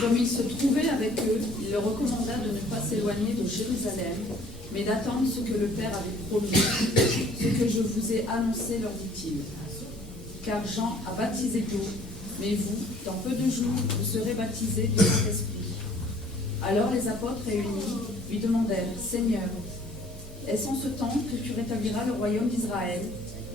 Comme il se trouvait avec eux, il leur recommanda de ne pas s'éloigner de Jérusalem, mais d'attendre ce que le Père avait promis, ce que je vous ai annoncé, leur dit-il. Car Jean a baptisé d'eau, mais vous, dans peu de jours, vous serez baptisés du Saint-Esprit. Alors les apôtres réunis lui demandèrent, Seigneur, est-ce en ce temps que tu rétabliras le royaume d'Israël?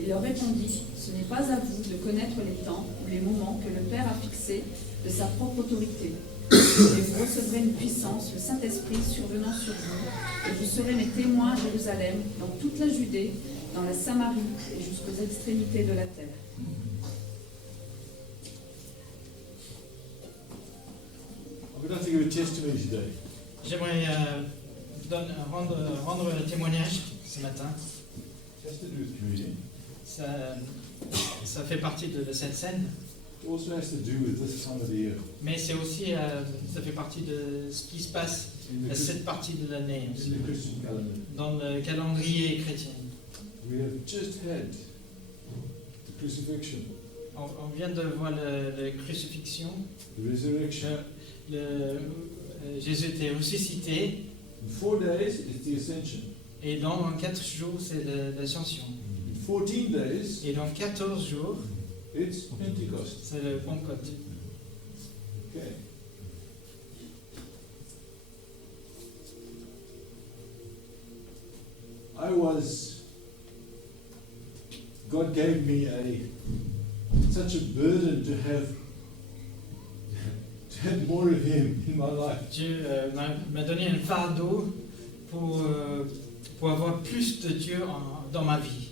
Il leur répondit, ce n'est pas à vous de connaître les temps ou les moments que le Père a fixés de sa propre autorité. Et vous recevrez une puissance, le Saint-Esprit survenant sur vous, et vous serez mes témoins à Jérusalem, dans toute la Judée, dans la Samarie et jusqu'aux extrémités de la terre. I'm going to give a testimony today. J'aimerais rendre un témoignage ce matin. Has to do with communion. Ça fait partie de cette scène, It also has to do with this time of the year. mais c'est aussi, ça fait partie de ce qui se passe In à the, cette partie de l'année, in the Christian calendar. dans le calendrier chrétien. We have just had the crucifixion, On vient de voir la crucifixion, the resurrection. Jésus était ressuscité, In 4 days, it's the ascension. et dans 4 jours, c'est l'ascension. In 14 days, Et dans 14 jours, it's Pentecost. c'est le Pentecôte. Okay. God gave me such a burden to have more of Him in my life. Dieu m'a donné un fardeau pour avoir plus de Dieu dans ma vie.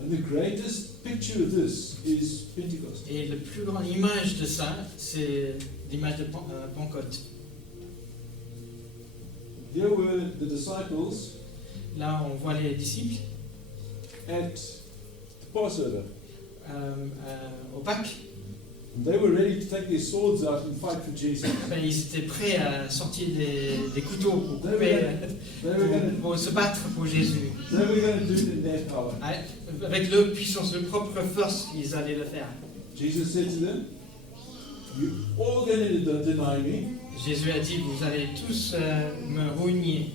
And the greatest picture of this is Pentecost. Et la plus grande image de ça, c'est l'image de Pentecôte. There were the disciples Là, on voit les disciples at the Passover. Au Pâques. And they were ready to take their swords out and fight for Jesus. Ben, ils étaient prêts à sortir des couteaux pour, They were going pour se battre pour Jésus. to do it in their power. Avec leur puissance, leur propre force, ils allaient le faire. Jesus said to them, "You're all going to deny me." Jésus a dit, vous allez tous me renier.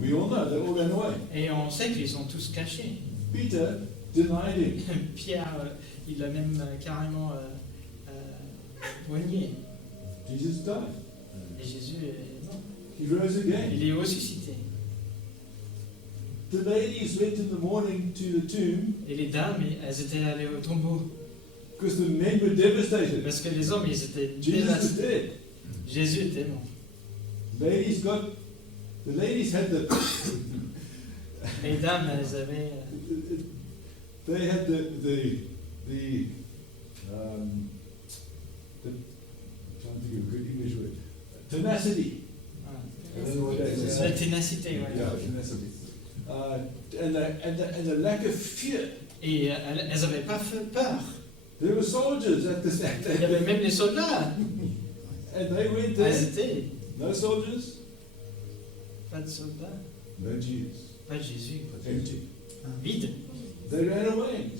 We all know they all ran away. Et on sait qu'ils sont tous cachés. Peter denied him. Pierre, il a même carrément renié. Jesus died. Et Jésus est mort. He rose again. Il est ressuscité. The ladies went in the morning to the tomb Et les dames, elles étaient allées au tombeau. because the men were devastated. Parce que les hommes, ils étaient Jesus was dévastés. dead. Jésus était mort. The ladies had the Les dames, elles avaient... they had I'm trying to think of a good English word. Tenacity. I don't know what that is. La ténacité, ouais. Yeah, tenacity. And the lack of fear. Et elles n'avaient pas fait peur. There were soldiers at the Il y avait même les soldats. and they went Elles there. étaient No soldiers, pas de soldats. no Jesus. Pas de Jésus. Empty. Vide. They ran away.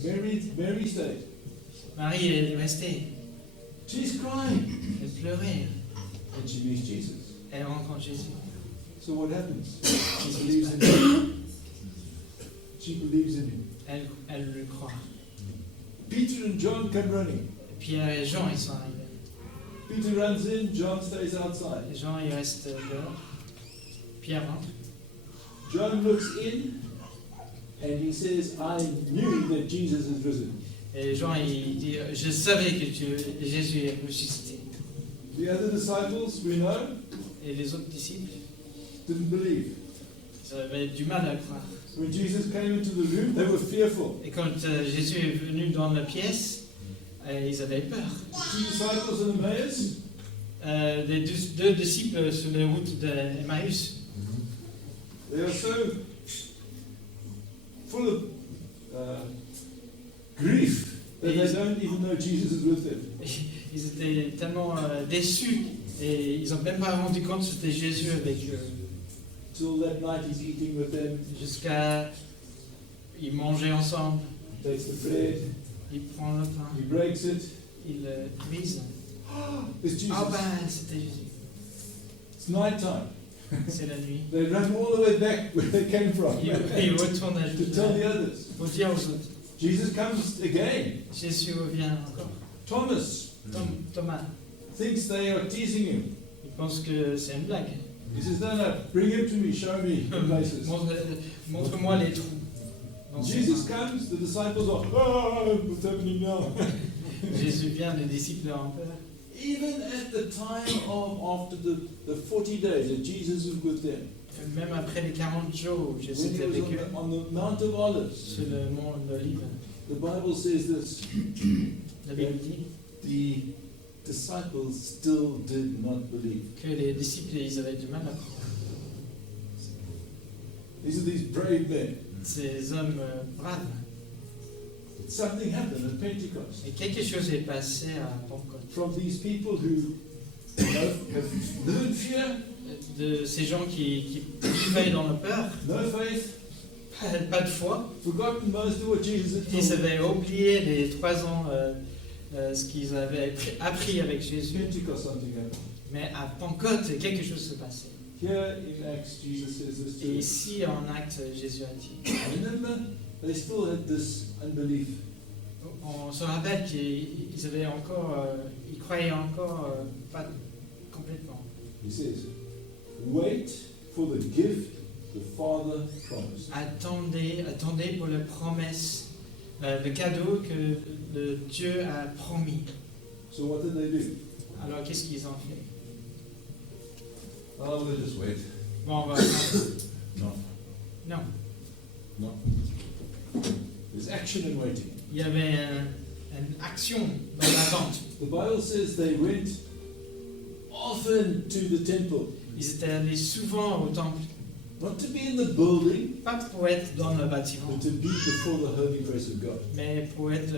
Mary stayed. Marie est restée. She's crying. Elle pleurait. And she meets Jesus. Elle rencontre Jésus. So what happens? She Qu'est-ce qui believes se in passe? him. She believes in him. Elle le croit. Peter and John come running. Pierre et Jean, ils sont arrivés. Peter runs in, John stays outside. Jean, il reste dehors. Pierre rentre. John looks in and he says, I knew that Jesus is risen. Et Jean, il dit, je savais que Jésus est ressuscité. The other disciples, we know, Et les autres disciples, didn't believe. ils avaient du mal à croire. When Jesus came into the room, they were fearful. Et quand Jésus est venu dans la pièce, ils avaient peur. Two disciples in Emmaus, Les deux disciples sur la route d'Emmaüs, they are so full of grief that they don't even know Jesus is with them. ils étaient tellement déçus et ils n'ont même pas rendu compte que c'était Jésus avec eux. Till that night he's eating with them, Jusqu'à ils mangeaient ensemble, takes the bread, il prend le pain, he breaks it, il le brise, Oh, it's Jesus. Ah ben, c'était Jésus. It's night time. C'est la nuit. They run all the way back where they came from Il retourne à to tell the others. pour dire aux autres. Jesus comes again. Jésus revient encore. Thomas Thomas, thinks they are teasing him. il pense que c'est une blague. He says, no, bring him to me, show me the places. Montre-moi les trous. Dans ses Jesus mains. comes, the disciples are, oh, what's happening now? Jésus vient, les disciples ont peur. Even at the time of after the 40 days that Jesus was with them, Même après les 40 jours où Jésus when he était was avec eux, on the Mount of Olives, sur le mont d'Olive, the Bible says this, la Bible dit the disciples still did not believe. que les disciples ils avaient du mal à croire. These are these brave men. Ces hommes braves. Something happened at Pentecost. Et quelque chose est passé à Pentecôte. From these people who have lived in fear, De ces gens qui vivaient dans la peur, no faith, pas de foi, forgotten most of what Jesus had ils told them. avaient oublié les 3 ans ce qu'ils avaient appris avec Jésus. Pentecost, something happened. Mais à Pentecôte, quelque chose se passait. Here in Acts, Jesus says this to Et them. ici, en acte, Jésus a dit. Remember, they still had this unbelief. On se rappelle qu'ils avaient encore, ils croyaient encore pas complètement. He says, wait for the gift the Father promised. Attendez pour la promesse, le cadeau que le Dieu a promis. So what did they do? Alors qu'est-ce qu'ils ont fait? Oh, we'll just wait. Bon, on va attendre. No, Non, no. There's action in waiting. il y avait une action dans l'attente. The Bible says they went often to the temple, Ils étaient allés souvent au temple, not to be in the building, pas pour être dans le bâtiment, but to be before the holy place of God. mais pour être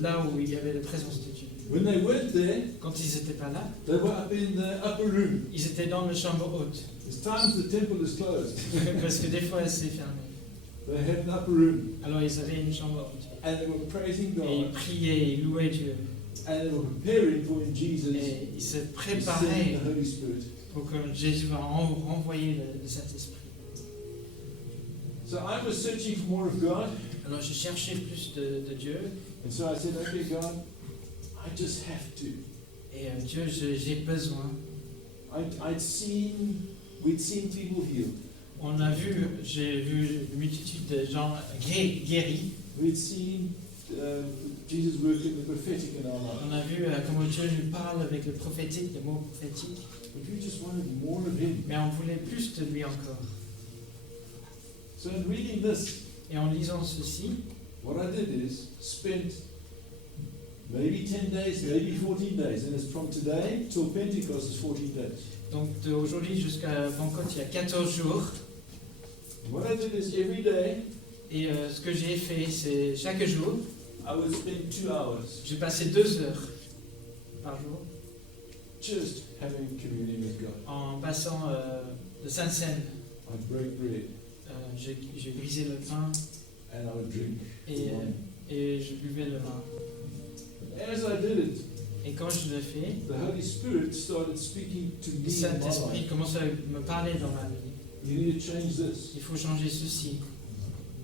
là où il y avait la présence de Dieu. When they weren't there, Quand ils n'étaient pas là, they were up in the upper room. ils étaient dans la chambre haute, There's times the temple is closed. parce que des fois elle s'est fermée. They had an upper room, Alors ils avaient une chambre haute, and they were praising et ils God, priaient, ils louaient Dieu, and they were preparing for when Jesus et ils se was sending préparaient the Holy Spirit. pour que Jésus va renvoyer le Saint-Esprit. So I was searching for more of God, Alors je cherchais plus de Dieu, and so I said, okay, God, I just have to. et Dieu, j'ai besoin. We'd seen people healed. J'ai vu une multitude de gens guéris. We'd seen Jesus work in the prophetic in our life. On a vu comment Dieu nous parle avec le prophétique, le mot prophétique. But we just wanted more of Him. Mais on voulait plus de lui encore. So in reading this, Et en lisant ceci, what I did is spent maybe 10 days, maybe 14 days, and it's from today till Pentecost is 14 days. donc d'aujourd'hui jusqu'à Pentecôte, il y a 14 jours. What I did is every day Et ce que j'ai fait, c'est chaque jour, I would spend 2 hours j'ai passé 2 heures par jour just having communion with God. en passant de Sainte Seine. I'd break bread J'ai brisé le pain and I would drink et, wine. et je buvais le vin. As I did it, Et quand je le fais, the Holy Spirit started speaking to le me in my Saint-Esprit life. commence à me parler dans ma vie. You need to change this. Il faut changer ceci.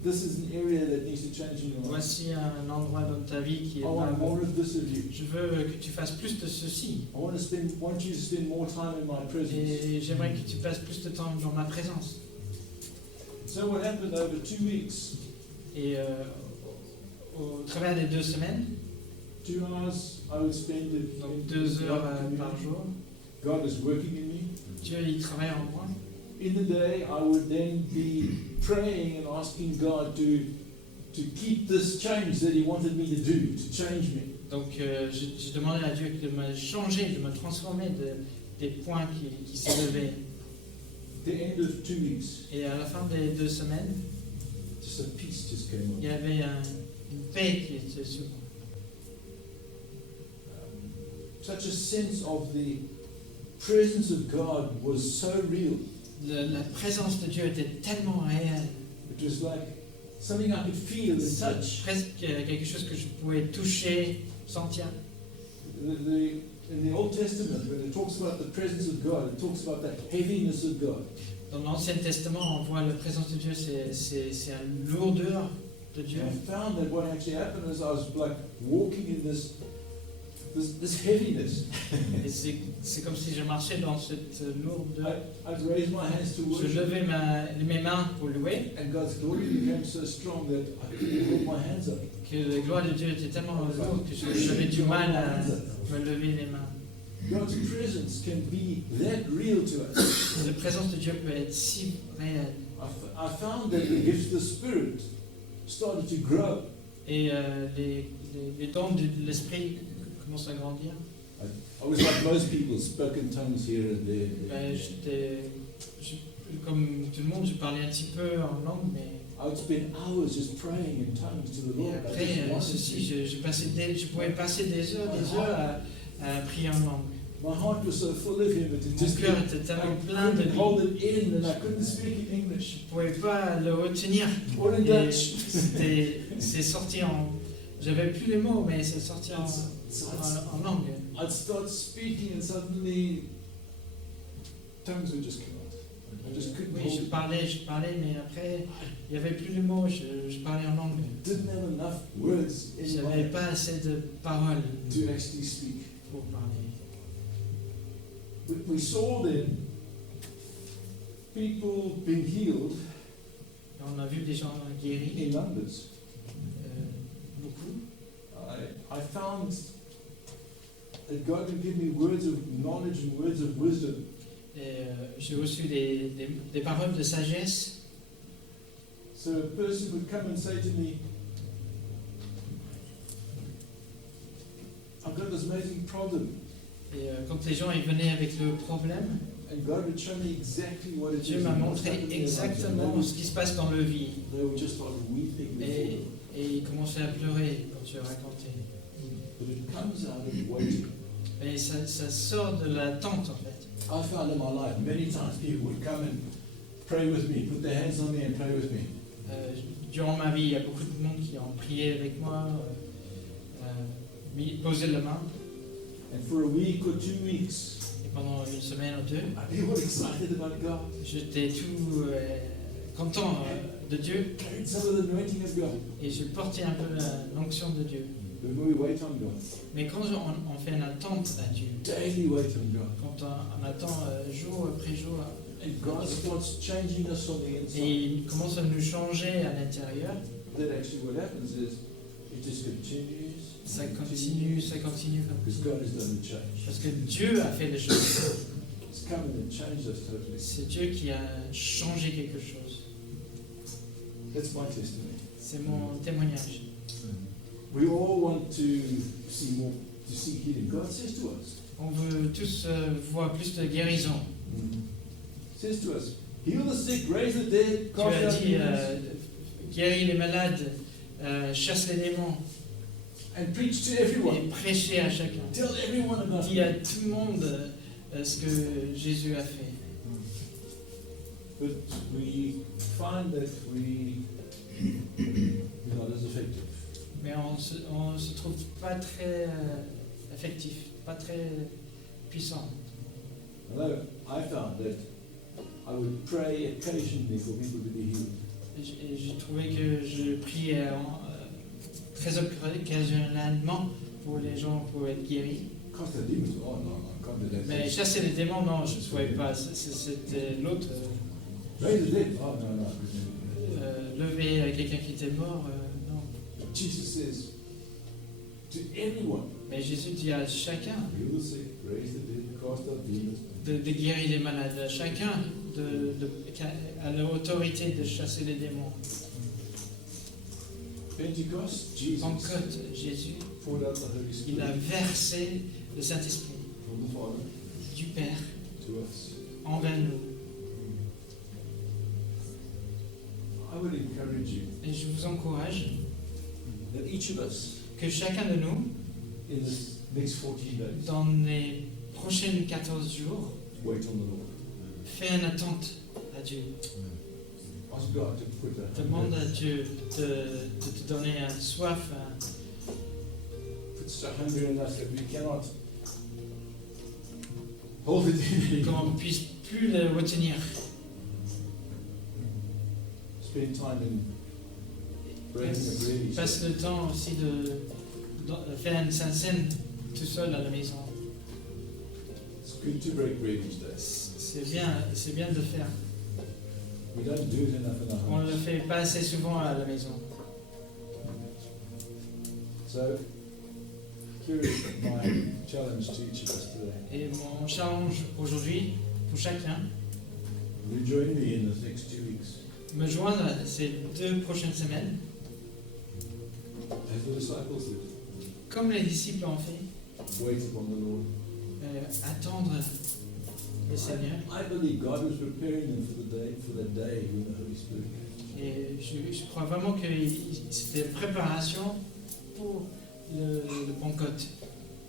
This is an area that needs to change in your life. Voici un endroit dans ta vie qui est I want pas more bon. of this of you. Je veux que tu fasses plus de ceci. I want you to spend more time in my presence. Et j'aimerais que tu passes plus de temps dans ma présence. So what happened over 2 weeks? Et au travers des 2 semaines, 2 hours I would spend it donc in 2 heures communion. par jour, God is working in me. Dieu il travaille en moi. In the day, I would then be praying and asking God to keep this change that He wanted me to do, to change me. Donc je demandais à Dieu de me changer, de me transformer des points qui s'élevaient. At the end of 2 weeks, Et à la fin des 2 semaines, just a peace just came il y on. avait une paix qui était sur moi. Such a sense of the presence of God was so real. La présence de Dieu était tellement réelle. It was like something I could feel and C'est touch. presque quelque chose que je pouvais toucher, sentir. The in the Old Testament, when it talks about the presence of God, it talks about the heaviness of God. Dans l'Ancien Testament, on voit la présence de Dieu, c'est une lourdeur de Dieu. And I found that what actually happened is I was like walking in this heaviness. Et c'est comme si je marchais dans cette lourdeur. I'd raise my hands to Je worship, levais mes mains pour louer, and God's glory became so strong that I couldn't hold my hands up. que la gloire de Dieu était tellement lourde que j'avais du mal à me lever les mains. God's presence can be that real to us. La présence de Dieu peut être si réelle. I found that the gifts of the Spirit started to grow. Et les dons de l'esprit commencent à grandir. I was like most people, spoke in tongues here and there. Comme tout le monde, je parlais un petit peu en langue, mais I would spend hours just praying in tongues to the et Lord. après ceci, je pouvais passer des heures à prier en langue. My heart was so full of Him that it Mon just cœur était tellement plein de couldn't lui. hold it in, and I couldn't speak in English Je ne pouvais pas le retenir. or in Et Dutch. c'est sorti en... J'avais plus les mots, mais c'est sorti en langue. I'd start speaking, and suddenly tongues would just come out. I just couldn't Oui, hold je it. parlais, mais après, il n'y avait plus les mots, je parlais en langue. Didn't have enough words Je in n'avais my pas assez de paroles to actually speak. pour parler. We saw then people being healed Et on a vu des gens guéris, in numbers. beaucoup. I found that God would give me words of knowledge and words of wisdom. Et j'ai reçu des paroles de sagesse. So a person would come and say to me, I've got this amazing problem. Et quand les gens ils venaient avec le problème, And God would show me exactly what it Dieu is m'a and what's montré happening in their lives. exactement And ce qui se passe dans leur vie. they would just start weeping before Et, me. et ils commençaient à pleurer quand je racontais. But it comes out of waiting. Et ça sort de l'attente en fait. I found in my life many times people would come and pray with me, put their hands on me and pray with me. Durant ma vie, il y a beaucoup de monde qui ont prié avec moi, posé la main. And for a week or 2 weeks, Et pendant une semaine ou deux, I'd be all excited about God, j'étais tout content de Dieu carried some of the anointing of God. et je portais un peu l'onction de Dieu. But when we wait on God, Mais quand on fait une attente à Dieu, daily wait on God, quand on attend jour après jour, and God starts changing us from the et inside, il commence à nous changer à l'intérieur, then actually what happens is it just continues. ça continue comme Because ça. God has done the change. Parce que Dieu a fait les choses. It's come and it changed us totally. C'est Dieu qui a changé quelque chose. That's my testimony. C'est mon témoignage. We all want to see more, to see healing. God says to us, On veut tous voir plus de guérison. says to us, heal the sick, raise the dead, Tu cast as out dit demons, guéris les malades, chasse les démons and preach to et everyone. prêcher à chacun. Tell everyone about Dis à it. tout le monde ce que Jésus a fait. But we find that we're not as effective. Mais on se trouve pas très effectif, pas très puissant. Although I found that I would pray occasionally for people to be healed. Et j'ai trouvé que je priais très occasionnellement pour les gens pour être guéris. Cast out demons, oh no, I can't do that. Mais chasser les démons, non, je ne pouvais pas. C'était l'autre. Raise the dead, oh no, no. Lever quelqu'un qui était mort, non. Jesus says to everyone, Mais Jésus dit à chacun heal the sick, raise the dead, cast out demons. de guérir les malades, à chacun à l'autorité de chasser les démons. Pentecost, Jesus Pentecôte, Jésus, poured out the Holy Spirit il a versé le Saint-Esprit from the Father du Père to us. envers nous. I would encourage you Et je vous encourage that each of us que chacun de nous, in this next 14 days dans les prochains 14 jours, wait on the Lord. fait une attente à Dieu. Ask God to put that Demande à Dieu de te donner une soif, puts a hunger in us that we cannot hold it in qu'on anymore. ne puisse plus le retenir. Spend time in breaking the bread. Passe le temps aussi de faire une Sainte Seine tout seul à la maison. It's good to break bread each day. C'est bien de le faire. We don't do it enough in our On ne homes. le fait pas assez souvent à la maison. So, here is my challenge to each of us today. Et mon challenge aujourd'hui, pour chacun, Will you join me in the next 2 weeks? me joindre ces 2 prochaines semaines, As the disciples did, comme les disciples ont fait, wait upon the Lord. attendre le Seigneur. I believe God was preparing them for the day when the Holy Spirit came. Et je crois vraiment que c'était une préparation pour le Pentecôte.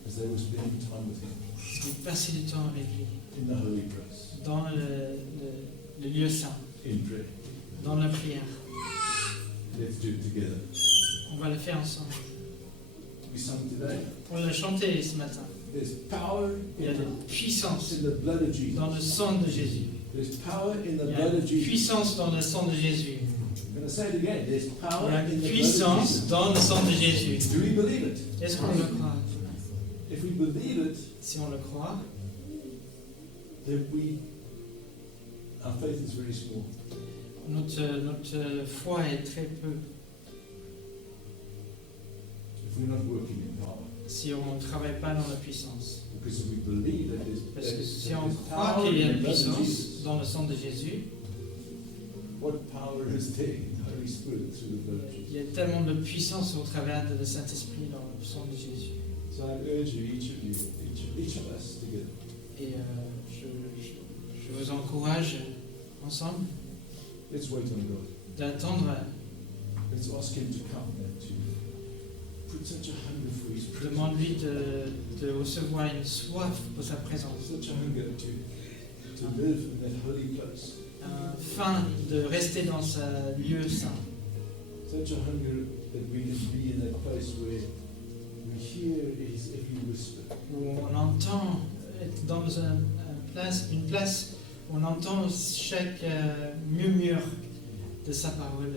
As they were spending time with Him De passer du temps avec lui, in the holy place, dans le lieu saint, in prayer. dans la prière. Let's do it together. On va le faire ensemble. We sang today. On l'a chanté ce matin. There's power Il y a de puissance in the blood of Jesus. dans le sang de Jésus. There's power in the Il y blood a of Jesus. puissance dans le sang de Jésus. I'm going to say it again. There's Il power y a in the blood of puissance Jesus. dans le sang de Jésus. Do we believe it? Est-ce qu'on le croit? If we believe it, Si on le croit, then our faith is very small. notre foi est très peu. If we're not working in power. Si on ne travaille pas dans la puissance. Because if we believe that Parce que there's si on there's croit power qu'il y a in the une blood of puissance Jesus, dans le sang de Jésus, what power is there in the Holy Spirit through the blood of il Jesus? y a tellement de puissance au travers de le Saint-Esprit dans le sang de Jésus. So I urge you, each of us together, Et je vous encourage ensemble let's wait on God. d'attendre, Let's ask Him to come and to put such a hunger for His presence, demande-lui de recevoir une soif pour sa présence, such a hunger to live in that holy place, un faim de rester dans ce lieu saint, such a hunger that we can be in that place where we hear His every whisper. où on entend, être dans une place où on entend chaque murmure de sa parole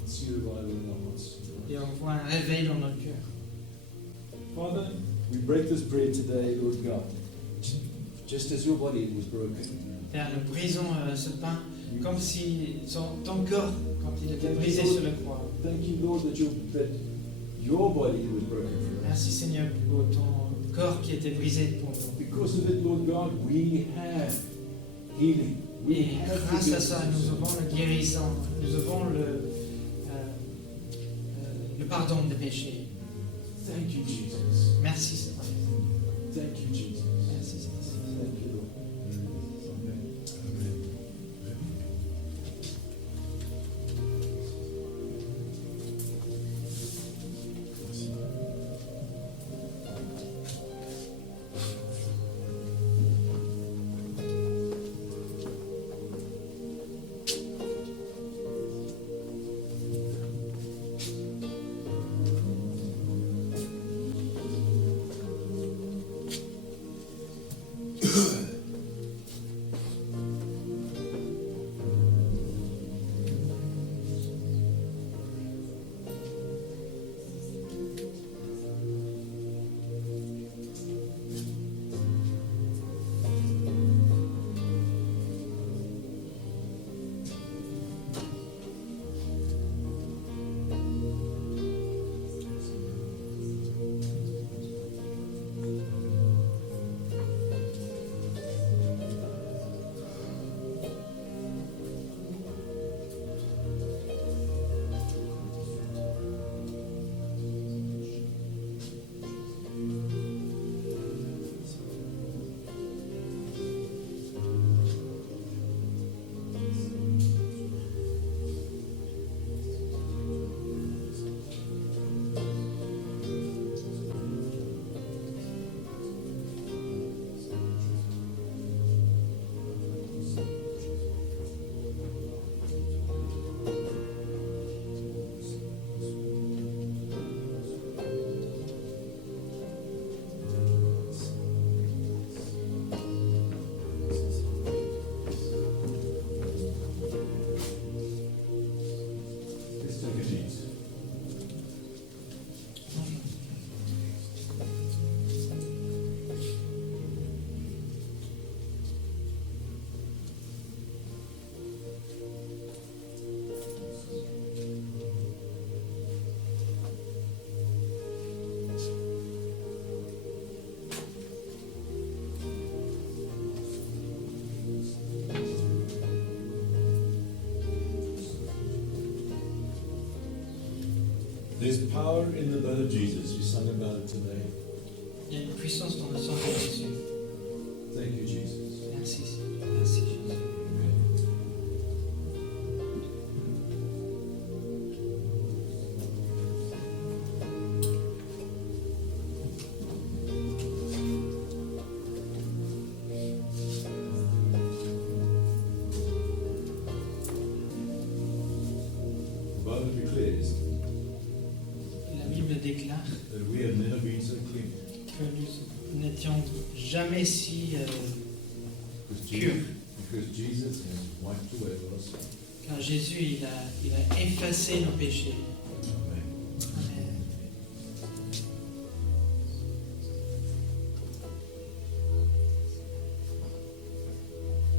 And see revival in our hearts. et on voit un réveil dans notre cœur. Father, we break this bread today, Lord God, just as your body was broken. Père, nous brisons ce pain comme si ton corps, quand il était brisé sur la croix. Thank you, Lord, that your body was broken for us. Merci Seigneur pour ton corps qui était brisé pour nous. Because of it, Lord God, we have healing. We Et have grâce à ça, nous forgiveness. avons le guérison, nous avons le pardon des péchés. Thank you, Jesus. Merci Seigneur. Thank you, Jesus. Merci Seigneur. Thank you, Lord. Amen. There's power in the blood of Jesus. We sang about it today. Il y a une puissance dans le sang de Jésus. Thank you, Jesus. Merci, merci Jésus. The Bible declares La Bible déclare that we have never been so clean. que nous n'étions jamais si purs. Because Jesus has wiped away our sins. Car Jésus, il a effacé nos péchés. Amen. Amen.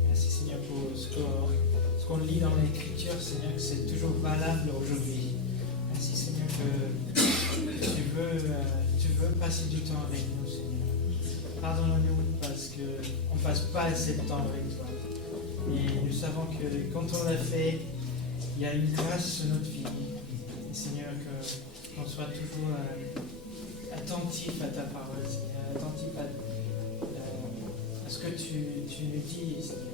Merci Seigneur pour ce qu'on lit dans l'Écriture, Seigneur, que c'est toujours valable aujourd'hui. Merci Seigneur que tu veux passer du temps avec nous, Seigneur. Pardonne-nous parce qu'on ne passe pas assez de temps avec toi. Et nous savons que quand on l'a fait, il y a une grâce sur notre vie. Et Seigneur, qu'on soit toujours attentif à ta parole, Seigneur, attentif à ce que tu nous dis, Seigneur.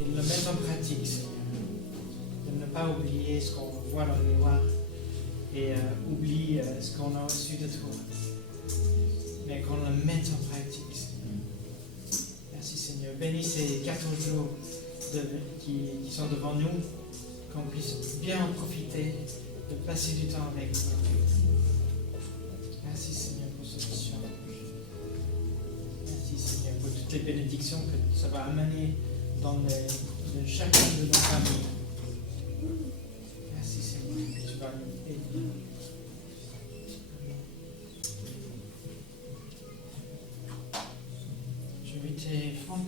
Et de le mettre en pratique, Seigneur. De ne pas oublier ce qu'on voit dans les lois et oublie ce qu'on a reçu de toi. Mais qu'on le mette en pratique, Seigneur. Merci, Seigneur. Bénis ces 4 jours qui sont devant nous, qu'on puisse bien en profiter, de passer du temps avec vous. Merci, Seigneur, pour ce échange. Merci, Seigneur, pour toutes les bénédictions que ça va amener dans chacune de nos familles. Merci, Seigneur, que tu vas nous aider. Je vais inviter Franck.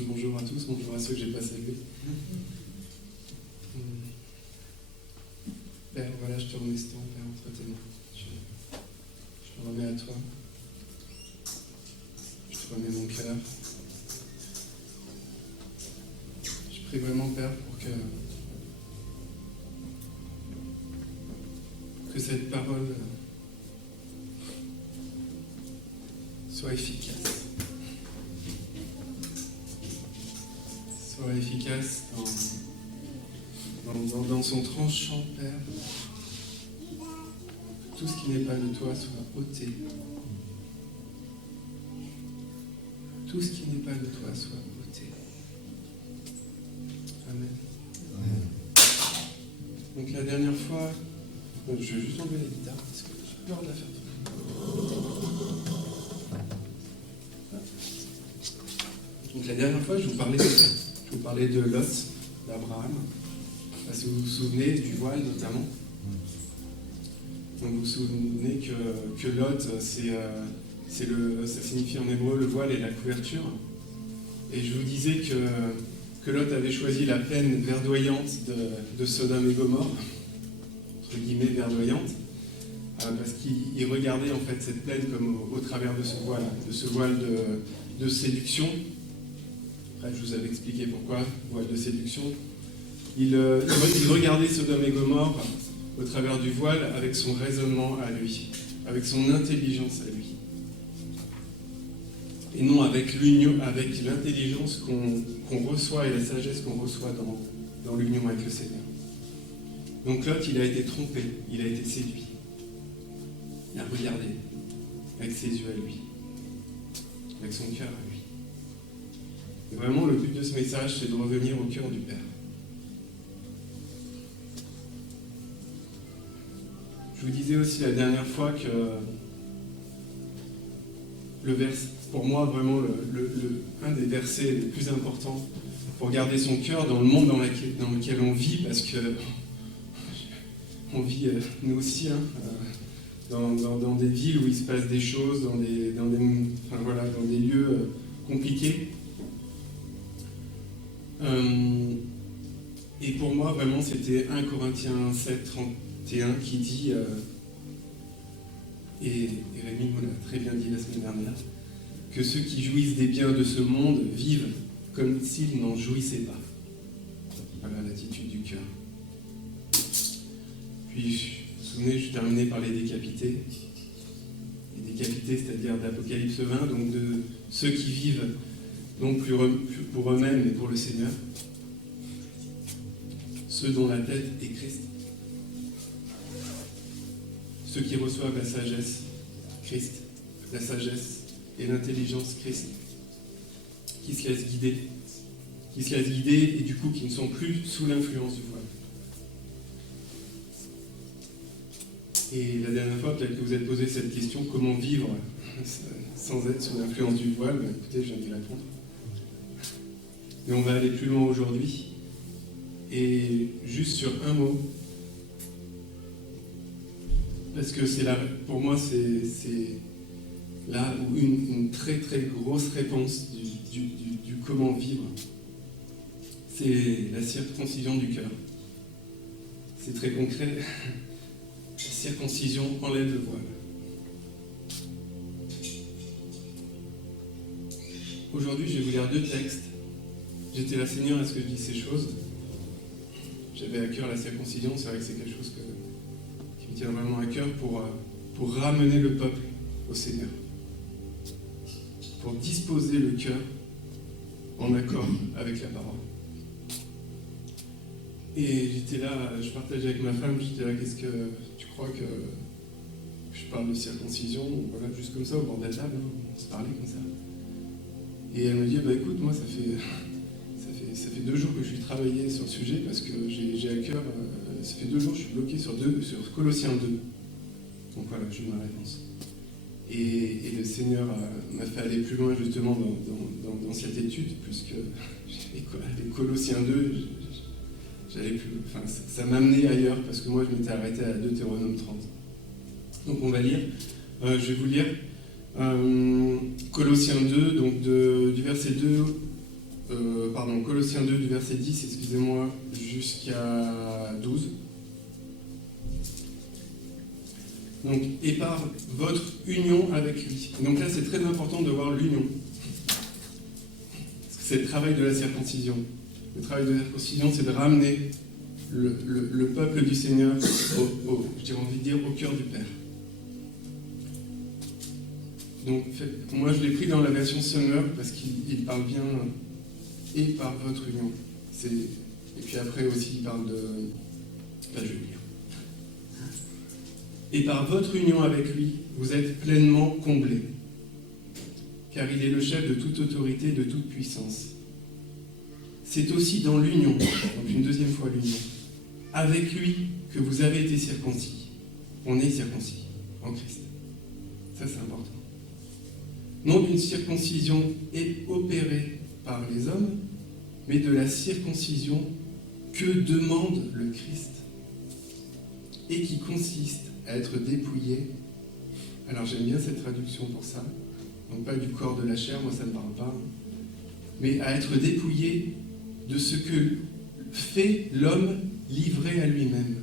Bonjour à tous, bonjour à ceux que j'ai pas salués. Père, voilà, je te remets ce temps, Père, entre tes mains. Je te remets à toi. Je te remets mon cœur. Je prie vraiment, Père, pour que cette parole soit efficace. Soit efficace dans son tranchant, Père. Tout ce qui n'est pas de toi soit ôté. Tout ce qui n'est pas de toi soit ôté. Amen. Donc la dernière fois, je vais juste enlever la guitare parce que j'ai peur de la faire tomber. Donc la dernière fois, je vous parlais de Lot, d'Abraham. Parce que vous vous souvenez du voile notamment. Donc vous vous souvenez que Lot, ça signifie en hébreu le voile et la couverture. Et je vous disais que Lot avait choisi la plaine verdoyante de Sodome et Gomorrhe, entre guillemets verdoyante, parce qu'il regardait en fait cette plaine comme au travers de ce voile de séduction. Après, je vous avais expliqué pourquoi, voile de séduction. Il regardait Sodome et Gomorrhe au travers du voile avec son raisonnement à lui, avec son intelligence à lui. Et non avec l'intelligence qu'on reçoit et la sagesse qu'on reçoit dans l'union avec le Seigneur. Donc Lot, il a été trompé, il a été séduit. Il a regardé avec ses yeux à lui, avec son cœur à lui. Et vraiment, le but de ce message, c'est de revenir au cœur du Père. Je vous disais aussi la dernière fois que pour moi, vraiment, un des versets les plus importants pour garder son cœur dans le monde dans lequel on vit, parce que on vit, nous aussi, dans des villes où il se passe des choses, dans des lieux compliqués. Et pour moi, vraiment, c'était 1 Corinthiens 7, 31 qui dit, et Rémi nous l'a très bien dit la semaine dernière, que ceux qui jouissent des biens de ce monde vivent comme s'ils n'en jouissaient pas. Voilà l'attitude du cœur. Puis, vous vous souvenez, je terminais par les décapités. Les décapités, c'est-à-dire d'Apocalypse 20, donc de ceux qui vivent non plus pour eux-mêmes, mais pour le Seigneur. Ceux dont la tête est Christ. Ceux qui reçoivent la sagesse, Christ, la sagesse et l'intelligence, Christ, qui se laissent guider, et du coup qui ne sont plus sous l'influence du voile. Et la dernière fois, peut-être que vous êtes posé cette question, comment vivre sans être sous l'influence du voile, ben, écoutez, je viens d'y répondre. Mais on va aller plus loin aujourd'hui. Et juste sur un mot, parce que c'est là, pour moi, c'est là où une très très grosse réponse du comment vivre, c'est la circoncision du cœur. C'est très concret. La circoncision enlève le voile. Aujourd'hui, je vais vous lire 2 textes. J'étais là, Seigneur, est-ce que je dis ces choses? J'avais à cœur la circoncision, c'est vrai que c'est quelque chose qui me tient vraiment à cœur pour ramener le peuple au Seigneur. Pour disposer le cœur en accord avec la parole. Et j'étais là, je partageais avec ma femme, j'étais là, qu'est-ce que tu crois que je parle de circoncision, voilà, juste comme ça, au bord de la table, hein, on se parlait comme ça. Et elle me dit, bah écoute, moi ça fait 2 jours que je suis travaillé sur le sujet parce que j'ai à cœur, ça fait 2 jours que je suis bloqué sur Colossiens 2. Donc voilà, j'ai eu ma réponse. Et le Seigneur m'a fait aller plus loin justement dans cette étude, puisque les Colossiens 2, j'allais plus, enfin, ça m'a amené ailleurs parce que moi je m'étais arrêté à Deutéronome 30. Donc on va lire, je vais vous lire Colossiens 2, donc du verset 2. Colossiens 2 du verset 10, excusez-moi, jusqu'à 12. Donc, et par votre union avec lui. Donc là, c'est très important de voir l'union. Parce que c'est le travail de la circoncision. Le travail de la circoncision, c'est de ramener le peuple du Seigneur, j'ai envie de dire, au cœur du Père. Donc, moi, je l'ai pris dans la version Summer parce qu'il parle bien... et par votre union. Et puis après aussi, il parle de... Là, je vais lire. Et par votre union avec lui, vous êtes pleinement comblés, car il est le chef de toute autorité, de toute puissance. C'est aussi dans l'union, donc une deuxième fois l'union, avec lui que vous avez été circoncis. On est circoncis en Christ. Ça, c'est important. Non d'une circoncision opérée par les hommes, mais de la circoncision que demande le Christ et qui consiste à être dépouillé. Alors j'aime bien cette traduction pour ça, donc pas du corps de la chair, moi ça ne me parle pas, mais à être dépouillé de ce que fait l'homme livré à lui-même.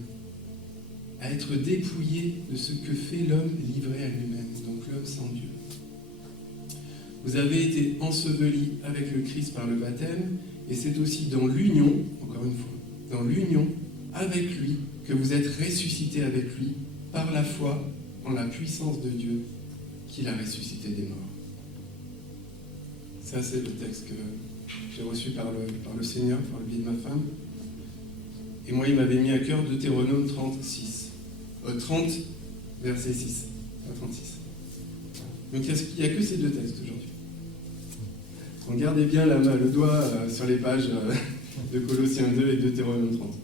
À être dépouillé de ce que fait l'homme livré à lui-même, donc l'homme sans Dieu. Vous avez été ensevelis avec le Christ par le baptême, et c'est aussi dans l'union, encore une fois, dans l'union avec lui, que vous êtes ressuscités avec lui par la foi en la puissance de Dieu qu'il a ressuscité des morts. Ça, c'est le texte que j'ai reçu par le Seigneur, par le biais de ma femme. Et moi, il m'avait mis à cœur Deutéronome 30, verset 6, à 36. Donc, il n'y a que ces 2 textes aujourd'hui. Donc gardez bien le doigt sur les pages de Colossiens 2 et Deutéronome 30.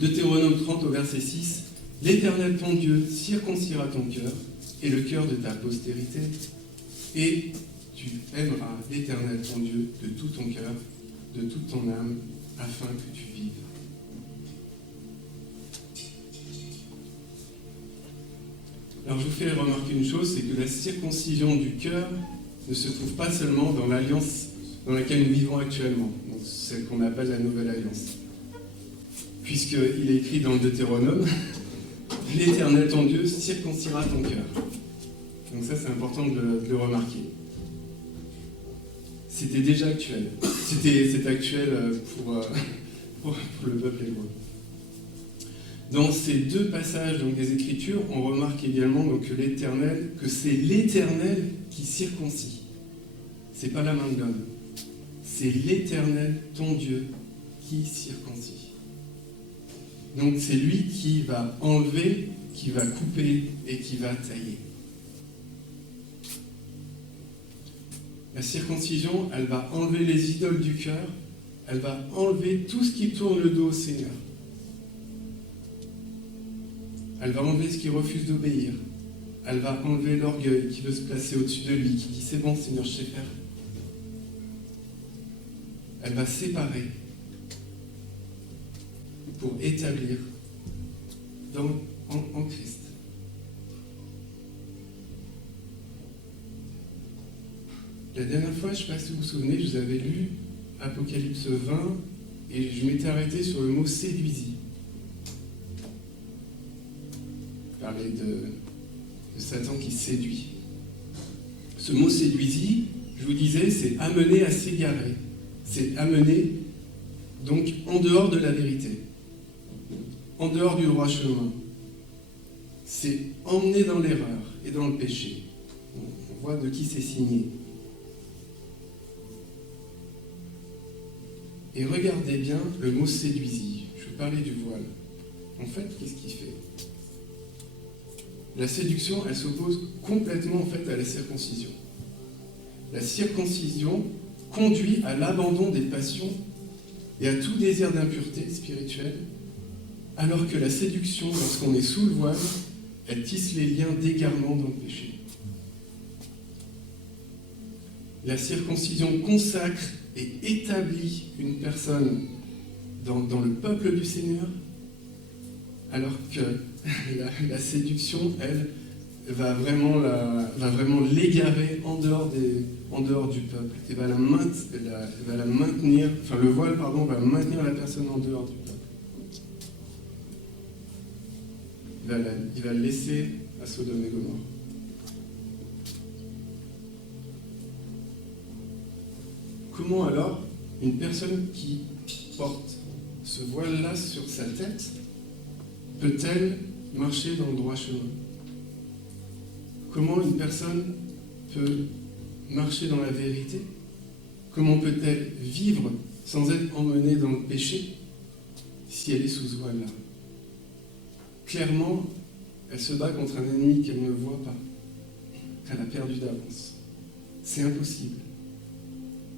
Deutéronome 30 au verset 6. L'Éternel ton Dieu circoncira ton cœur et le cœur de ta postérité, et tu aimeras l'Éternel ton Dieu de tout ton cœur, de toute ton âme, afin que tu vives. Alors je vous fais remarquer une chose, c'est que la circoncision du cœur ne se trouve pas seulement dans l'alliance dans laquelle nous vivons actuellement, donc celle qu'on appelle la Nouvelle Alliance. Puisqu'il est écrit dans le Deutéronome, « L'Éternel ton Dieu circoncira ton cœur ». Donc ça, c'est important de le remarquer. C'était déjà actuel. C'est actuel pour le peuple hébreu. Dans ces deux passages donc, des Écritures, on remarque également donc, que c'est l'Éternel qui circoncis. C'est pas la main de l'homme. C'est l'Éternel, ton Dieu, qui circoncis. Donc c'est lui qui va enlever, qui va couper et qui va tailler. La circoncision, elle va enlever les idoles du cœur, elle va enlever tout ce qui tourne le dos au Seigneur. Elle va enlever ce qui refuse d'obéir. Elle va enlever l'orgueil qui veut se placer au-dessus de lui, qui dit « c'est bon Seigneur, je sais faire ». Elle va séparer pour établir en Christ. La dernière fois, je ne sais pas si vous vous souvenez, je vous avais lu Apocalypse 20 et je m'étais arrêté sur le mot « séduisit ». Je parlais de Satan qui séduit. Ce mot « séduisit », je vous disais, c'est amener à s'égarer. C'est amener donc en dehors de la vérité, en dehors du droit chemin. C'est emmener dans l'erreur et dans le péché. On voit de qui c'est signé. Et regardez bien le mot séduisit. Je vais parler du voile. En fait, qu'est-ce qu'il fait? La séduction, elle s'oppose complètement en fait à la circoncision. La circoncision conduit à l'abandon des passions et à tout désir d'impureté spirituelle, alors que la séduction, lorsqu'on est sous le voile, elle tisse les liens d'égarement dans le péché. La circoncision consacre et établit une personne dans le peuple du Seigneur, alors que la séduction, elle, va vraiment l'égarer en dehors du peuple. Et va la maintenir, enfin le voile, pardon, va maintenir la personne en dehors du peuple. Il va le laisser à Sodome et Gomorrhe. Comment alors une personne qui porte ce voile-là sur sa tête peut-elle marcher dans le droit chemin? Comment une personne peut marcher dans la vérité? Comment peut-elle vivre sans être emmenée dans le péché si elle est sous ce voile-là? Clairement, elle se bat contre un ennemi qu'elle ne voit pas, qu'elle a perdu d'avance. C'est impossible.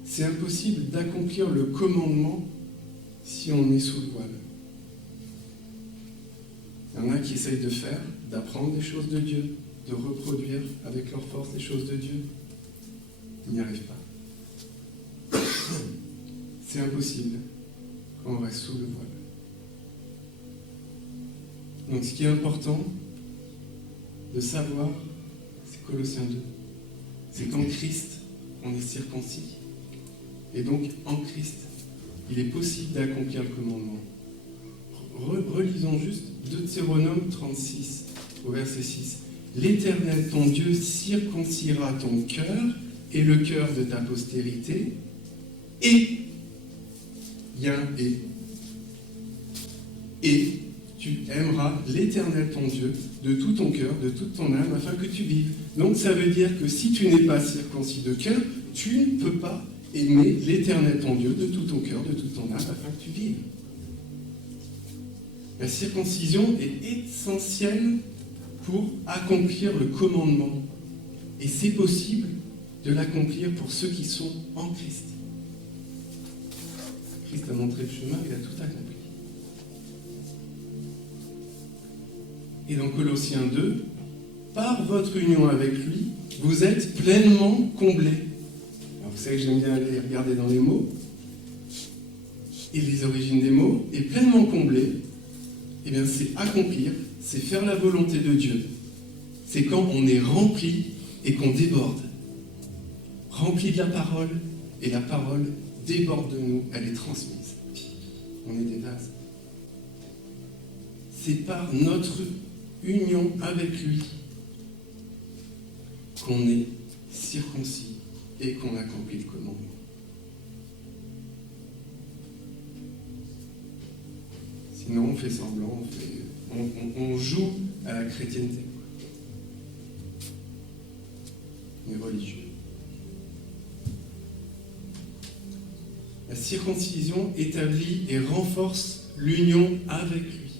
C'est impossible d'accomplir le commandement si on est sous le voile. Il y en a qui essayent de faire, d'apprendre des choses de Dieu, de reproduire avec leur force les choses de Dieu. Ils n'y arrivent pas. C'est impossible quand on reste sous le voile. Donc ce qui est important de savoir, c'est Colossiens 2. C'est qu'en Christ, on est circoncis. Et donc, en Christ, il est possible d'accomplir le commandement. Relisons juste Deutéronome 36, au verset 6. « L'Éternel, ton Dieu, circoncira ton cœur et le cœur de ta postérité, et, il y a un et tu aimeras l'Éternel, ton Dieu, de tout ton cœur, de toute ton âme, afin que tu vives. » Donc ça veut dire que si tu n'es pas circoncis de cœur, tu ne peux pas aimer l'Éternel, ton Dieu, de tout ton cœur, de toute ton âme, afin que tu vives. La circoncision est essentielle pour accomplir le commandement. Et c'est possible de l'accomplir pour ceux qui sont en Christ. Christ a montré le chemin, il a tout accompli. Et dans Colossiens 2, par votre union avec lui, vous êtes pleinement comblés. Alors vous savez que j'aime bien aller regarder dans les mots, et les origines des mots, et pleinement comblés, eh bien c'est accomplir, c'est faire la volonté de Dieu. C'est quand on est rempli et qu'on déborde. Rempli de la parole et la parole déborde de nous, elle est transmise. On est des vases. C'est par notre union avec lui qu'on est circoncis et qu'on accomplit le commandement. Sinon, on fait semblant, on joue à la chrétienté. On est religieux. La circoncision établit et renforce l'union avec lui,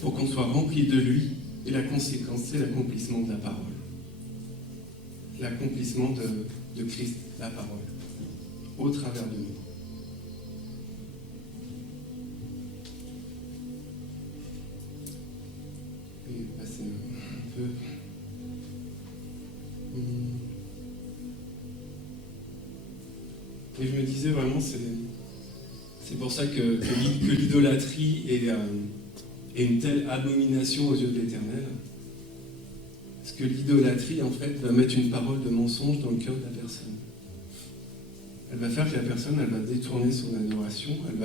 pour qu'on soit rempli de lui, et la conséquence, c'est l'accomplissement de la parole. L'accomplissement de Christ, la parole, au travers de nous. Je vais passer un peu. Et je me disais vraiment, c'est pour ça que l'idolâtrie est une telle abomination aux yeux de l'Éternel. Parce que l'idolâtrie, en fait, va mettre une parole de mensonge dans le cœur de la personne. Elle va faire que la personne, elle va détourner son adoration, elle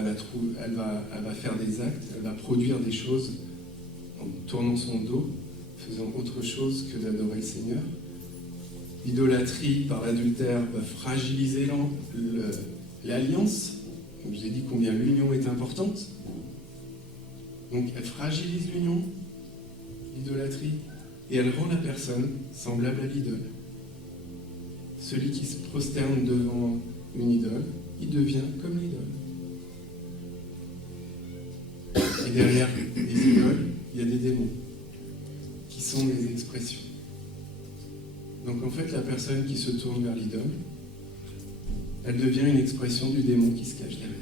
va faire des actes, elle va produire des choses en tournant son dos, faisant autre chose que d'adorer le Seigneur. L'idolâtrie par l'adultère va fragiliser l'alliance. Je vous ai dit combien l'union est importante. Donc elle fragilise l'union, l'idolâtrie, et elle rend la personne semblable à l'idole. Celui qui se prosterne devant une idole, il devient comme l'idole. Et derrière les idoles, il y a des démons, qui sont les expressions. Donc en fait, la personne qui se tourne vers l'idole, elle devient une expression du démon qui se cache derrière.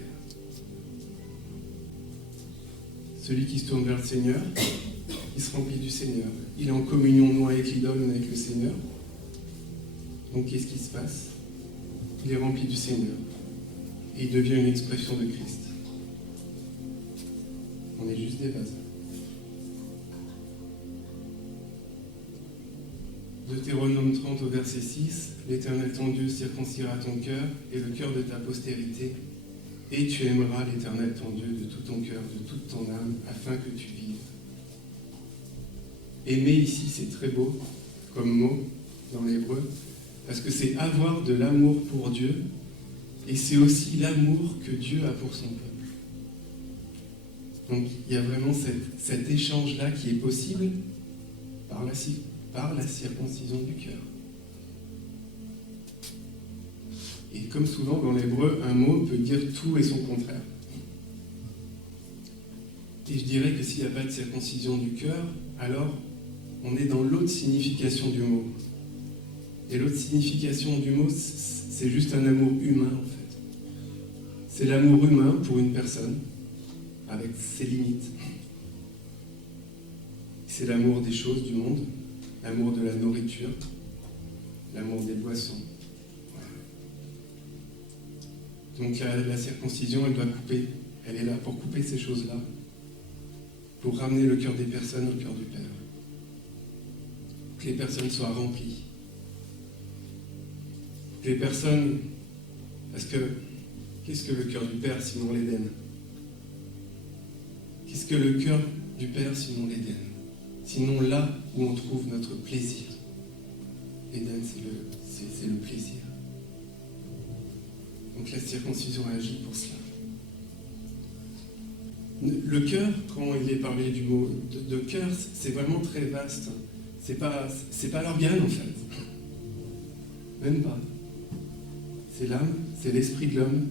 Celui qui se tourne vers le Seigneur, il se remplit du Seigneur. Il est en communion non avec l'idole, mais avec le Seigneur. Donc qu'est-ce qui se passe? Il est rempli du Seigneur. Et il devient une expression de Christ. On est juste des vases. Deutéronome 30 au verset 6, l'Éternel ton Dieu circoncira ton cœur et le cœur de ta postérité, et tu aimeras l'Éternel ton Dieu de tout ton cœur, de toute ton âme, afin que tu vives. Aimer ici, c'est très beau comme mot dans l'hébreu, parce que c'est avoir de l'amour pour Dieu, et c'est aussi l'amour que Dieu a pour son peuple. Donc il y a vraiment cet échange-là qui est possible par la circoncision du cœur. Et comme souvent dans l'hébreu, un mot peut dire tout et son contraire. Et je dirais que s'il n'y a pas de circoncision du cœur, alors on est dans l'autre signification du mot. Et l'autre signification du mot, c'est juste un amour humain en fait. C'est l'amour humain pour une personne, avec ses limites. C'est l'amour des choses du monde, l'amour de la nourriture, l'amour des boissons. Donc la circoncision, elle doit couper. Elle est là pour couper ces choses-là, pour ramener le cœur des personnes au cœur du Père. Que les personnes soient remplies. Que les personnes... Parce que, qu'est-ce que le cœur du Père sinon l'Éden? Qu'est-ce que le cœur du Père sinon l'Éden? Sinon là où on trouve notre plaisir. L'Éden, c'est le plaisir. Donc la circoncision agit pour cela. Le cœur, quand il est parlé du mot de cœur, c'est vraiment très vaste. C'est pas l'organe en fait. Même pas. C'est l'âme, c'est l'esprit de l'homme,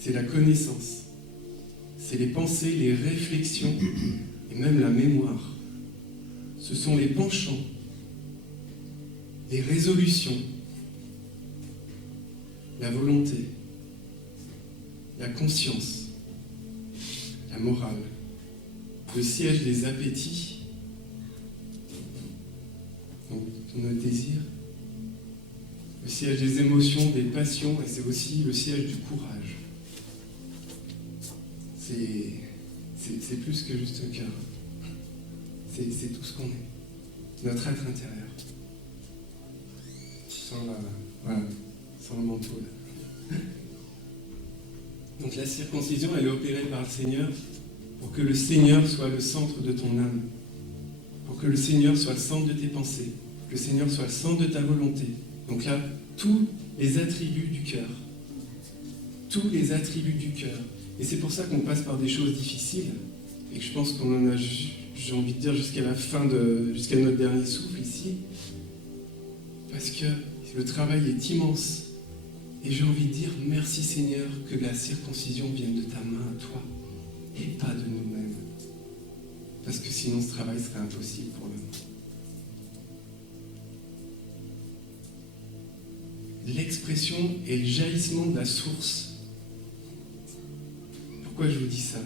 c'est la connaissance, c'est les pensées, les réflexions et même la mémoire. Ce sont les penchants, les résolutions, la volonté, la conscience, la morale, le siège des appétits, donc nos désirs, le siège des émotions, des passions, et c'est aussi le siège du courage. C'est plus que juste un cœur. C'est tout ce qu'on est. Notre être intérieur. Voilà. sans le manteau. Là. Donc la circoncision, elle est opérée par le Seigneur pour que le Seigneur soit le centre de ton âme, pour que le Seigneur soit le centre de tes pensées, que le Seigneur soit le centre de ta volonté. Donc là, tous les attributs du cœur. Tous les attributs du cœur. Et c'est pour ça qu'on passe par des choses difficiles, et que je pense qu'on en a, j'ai envie de dire, jusqu'à la fin, jusqu'à notre dernier souffle ici, parce que le travail est immense. Et j'ai envie de dire, merci Seigneur, que la circoncision vienne de ta main à toi, et pas de nous-mêmes. Parce que sinon ce travail serait impossible pour l'homme. L'expression est le jaillissement de la source. Pourquoi je vous dis ça?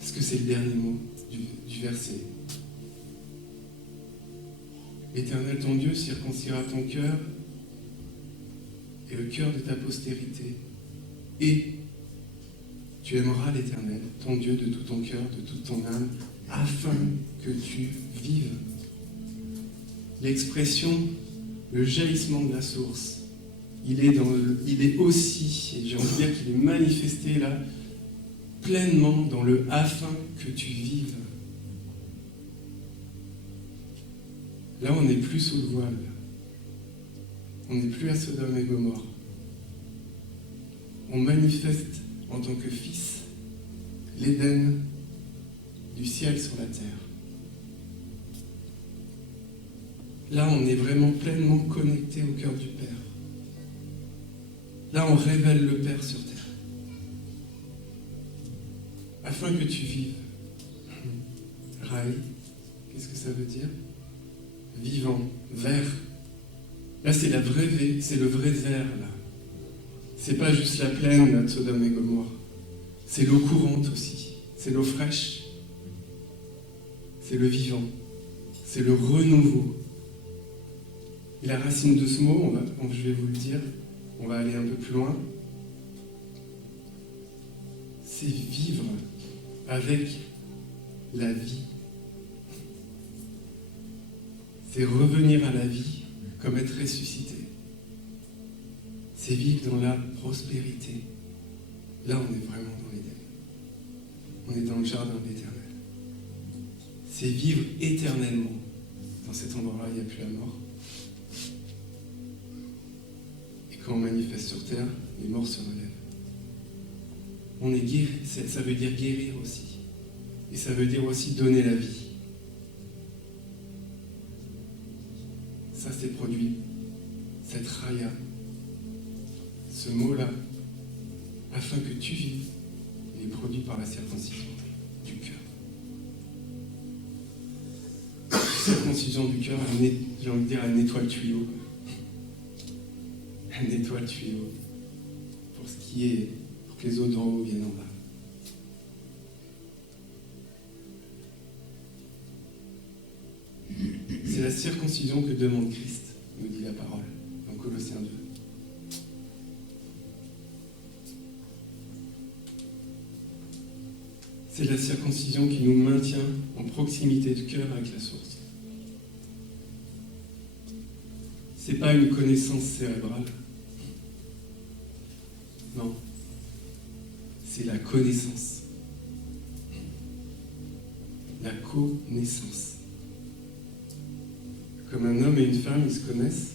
Parce que c'est le dernier mot du verset. L'Éternel ton Dieu circoncira ton cœur et le cœur de ta postérité. Et tu aimeras l'Éternel, ton Dieu, de tout ton cœur, de toute ton âme, afin que tu vives. L'expression, le jaillissement de la source, il est aussi, et j'ai envie de dire qu'il est manifesté là, pleinement dans le « afin que tu vives ». Là, on n'est plus sous le voile. On n'est plus à Sodome et Gomorrhe. On manifeste en tant que fils l'Éden du ciel sur la terre. Là, on est vraiment pleinement connecté au cœur du Père. Là, on révèle le Père sur terre. Afin que tu vives. Raï, qu'est-ce que ça veut dire? Vivant, vert. Là, c'est la vraie vie, c'est le vrai vert, là. C'est pas juste la plaine, là, de Sodome et Gomorrhe. C'est l'eau courante aussi. C'est l'eau fraîche. C'est le vivant. C'est le renouveau. Et la racine de ce mot, je vais vous le dire, on va aller un peu plus loin. C'est vivre avec la vie. C'est revenir à la vie comme être ressuscité. C'est vivre dans la prospérité. Là, on est vraiment dans l'Éden. On est dans le jardin de l'Éternel. C'est vivre éternellement. Dans cet endroit-là, il n'y a plus la mort. Et quand on manifeste sur terre, les morts se relèvent. On est guéri. Ça veut dire guérir aussi. Et ça veut dire aussi donner la vie. Ça, c'est produit. Cette raya, ce mot-là, afin que tu vives, il est produit par la circoncision du cœur. La circoncision du cœur, j'ai envie de dire, elle nettoie le tuyau. Elle nettoie le tuyau pour que les eaux d'en haut viennent en bas. C'est la circoncision que demande Christ, nous dit la parole, dans Colossiens 2. C'est la circoncision qui nous maintient en proximité du cœur avec la source. C'est pas une connaissance cérébrale. Non. C'est la connaissance. La connaissance. Comme un homme et une femme, ils se connaissent.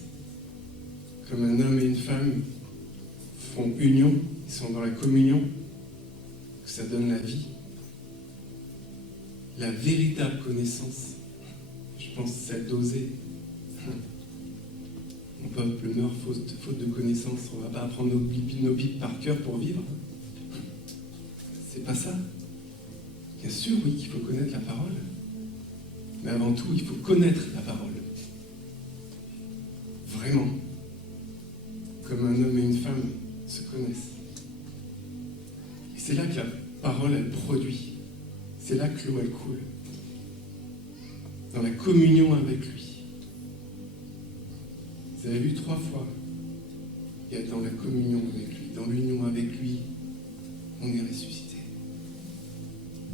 Comme un homme et une femme font union, ils sont dans la communion, que ça donne la vie. La véritable connaissance, je pense, celle d'oser. Mon peuple meurt faute de connaissance. On ne va pas apprendre nos Bibles par cœur pour vivre. C'est pas ça. Bien sûr, oui, qu'il faut connaître la parole. Mais avant tout, il faut connaître la parole. Vraiment. Comme un homme et une femme se connaissent. Et c'est là que la parole, elle produit. C'est là que l'eau, elle coule. Dans la communion avec lui. Vous avez vu 3 fois. Il y a dans la communion avec lui. Dans l'union avec lui, on est ressuscité.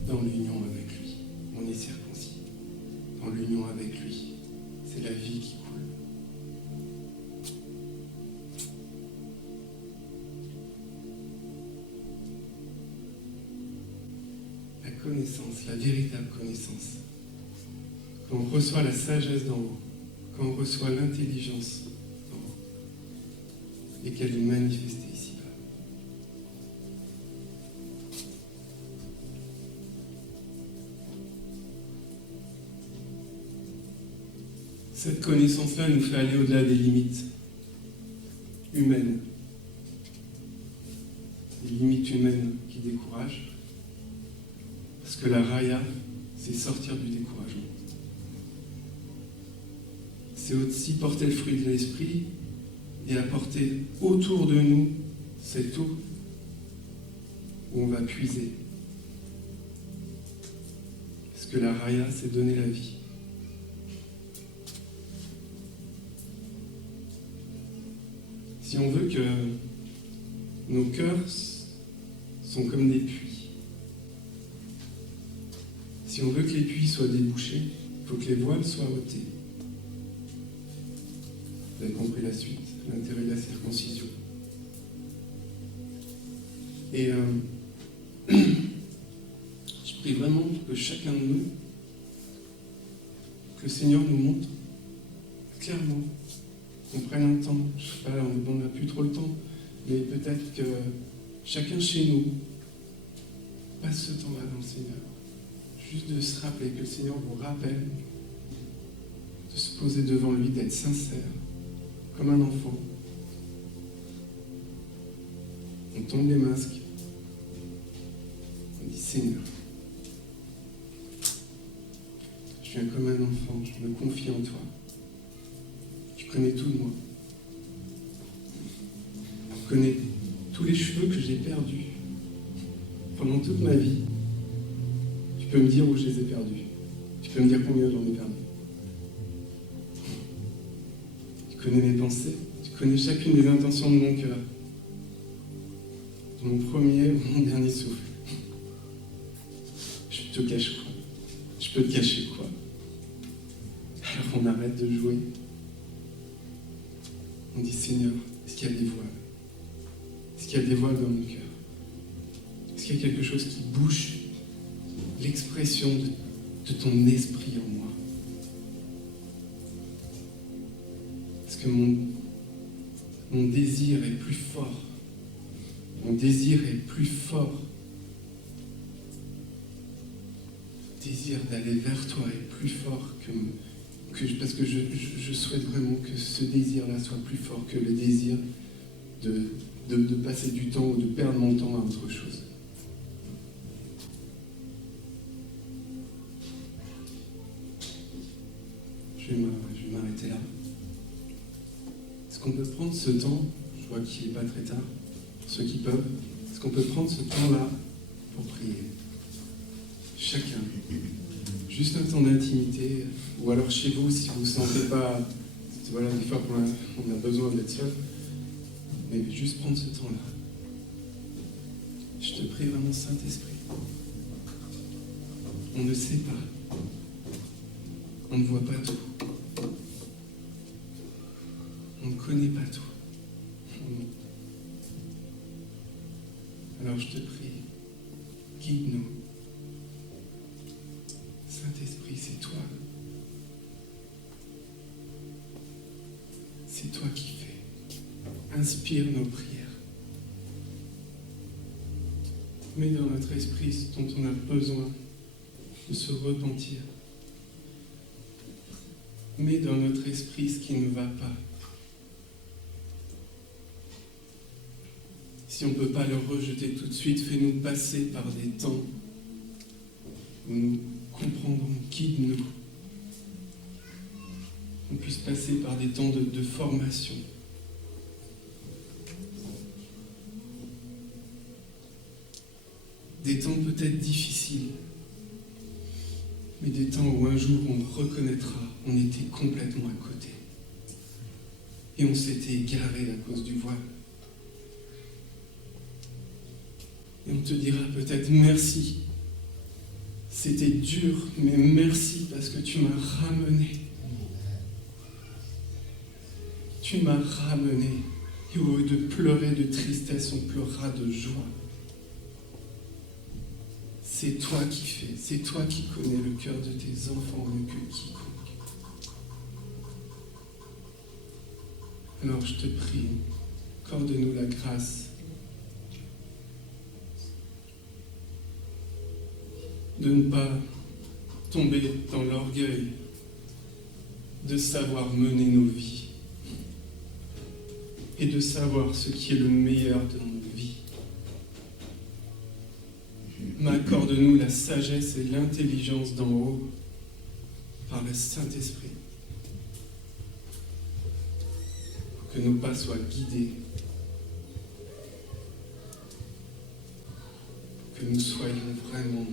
Dans l'union avec lui, on est circoncis. Dans l'union avec lui, c'est la vie qui coule. connaissance, la véritable connaissance, quand on reçoit la sagesse d'en haut, quand on reçoit l'intelligence d'en haut, et qu'elle est manifestée ici-bas. Cette connaissance-là nous fait aller au-delà des limites humaines. Des limites humaines qui découragent. Parce que la raya, c'est sortir du découragement. C'est aussi porter le fruit de l'esprit et apporter autour de nous cette eau où on va puiser. Parce que la raya, c'est donner la vie. Si on veut que nos cœurs sont comme des puits, si on veut que les puits soient débouchés, il faut que les voiles soient ôtées. Vous avez compris la suite, l'intérêt de la circoncision. Et je prie vraiment que chacun de nous, que le Seigneur nous montre clairement, qu'on prenne un temps, je ne sais pas, on n'a plus trop le temps, mais peut-être que chacun chez nous passe ce temps-là dans le Seigneur. Juste de se rappeler, que le Seigneur vous rappelle, de se poser devant lui, d'être sincère, comme un enfant. On tombe les masques, on dit Seigneur, je viens comme un enfant, je me confie en toi. Tu connais tout de moi. Tu connais tous les cheveux que j'ai perdus pendant toute ma vie. Tu peux me dire où je les ai perdus. Tu peux me dire combien j'en ai perdu. Tu connais mes pensées. Tu connais chacune des intentions de mon cœur. De mon premier ou mon dernier souffle. Je te cache quoi? Je peux te cacher quoi? Alors on arrête de jouer. On dit Seigneur, est-ce qu'il y a des voiles? Est-ce qu'il y a des voiles dans mon cœur? Est-ce qu'il y a quelque chose qui bouche l'expression de ton esprit en moi? Est-ce que mon désir est plus fort? Mon désir est plus fort. Le désir d'aller vers toi est plus fort parce que je souhaite vraiment que ce désir-là soit plus fort que le désir de passer du temps ou de perdre mon temps à autre chose. Je vais m'arrêter là. Est-ce qu'on peut prendre ce temps, je vois qu'il n'est pas très tard, pour ceux qui peuvent, est-ce qu'on peut prendre ce temps-là pour prier? Chacun. Juste un temps d'intimité, ou alors chez vous, si vous ne vous sentez pas, voilà, des fois on a besoin d'être seul, mais juste prendre ce temps-là. Je te prie vraiment, Saint-Esprit. On ne sait pas. On ne voit pas tout. On ne connaît pas tout. Alors je te prie, guide-nous. Saint-Esprit, c'est toi. C'est toi qui fais. Inspire nos prières. Mets dans notre esprit ce dont on a besoin de se repentir. Mets dans notre esprit ce qui ne va pas. Si on ne peut pas le rejeter tout de suite, fais-nous passer par des temps où nous comprendrons, guide-nous. On puisse passer par des temps de formation. Des temps peut-être difficiles, mais des temps où un jour on reconnaîtra, on était complètement à côté. Et on s'était égaré à cause du voile. Et on te dira peut-être merci. C'était dur, mais merci parce que tu m'as ramené. Tu m'as ramené. Et au lieu de pleurer de tristesse, on pleurera de joie. C'est toi qui fais, c'est toi qui connais le cœur de tes enfants mieux que quiconque. Alors je te prie, accorde-nous la grâce de ne pas tomber dans l'orgueil de savoir mener nos vies et de savoir ce qui est le meilleur de nos vies. Mais accorde-nous la sagesse et l'intelligence d'en haut par le Saint-Esprit, pour que nos pas soient guidés, que nous soyons vraiment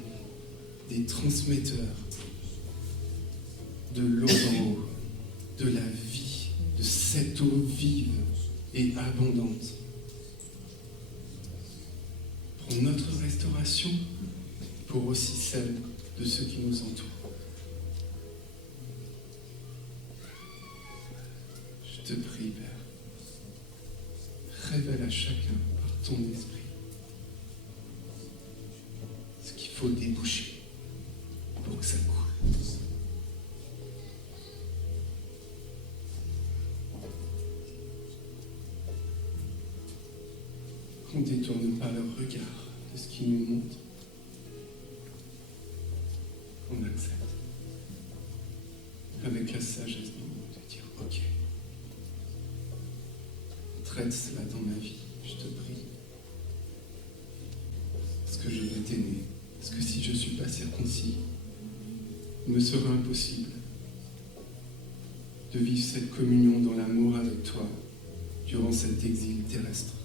des transmetteurs de l'eau d'en haut, de la vie, de cette eau vive et abondante, pour notre restauration, pour aussi celle de ceux qui nous entourent. Je te prie, Père, révèle à chacun par ton esprit ce qu'il faut déboucher pour que ça coule. Qu'on ne détourne pas leur regard de ce qu'ils nous montrent, qu'on accepte avec la sagesse de dire ok, traite cela dans ma vie, je te prie, parce que je veux t'aimer, parce que si je ne suis pas circoncis, il me sera impossible de vivre cette communion dans l'amour avec toi durant cet exil terrestre.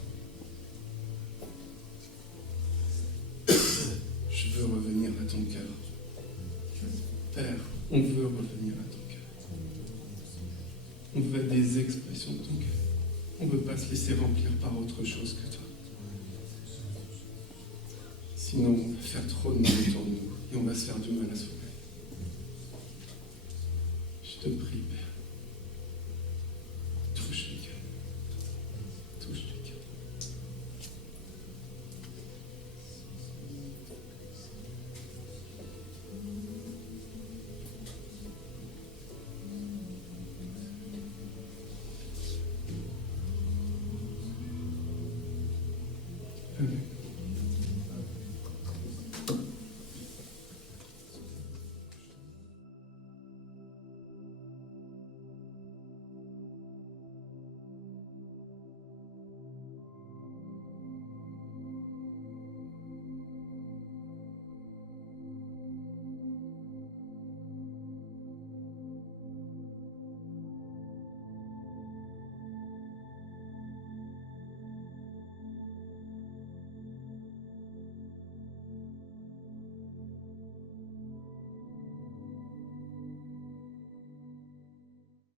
Je veux revenir à ton cœur. Père, on veut revenir à ton cœur. On veut être des expressions de ton cœur. On ne veut pas se laisser remplir par autre chose que toi. Sinon, on va faire trop de mal autour de nous et on va se faire du mal à soi-même. Je te prie, Père. Touche les cœurs. Touche les cœurs. Amen.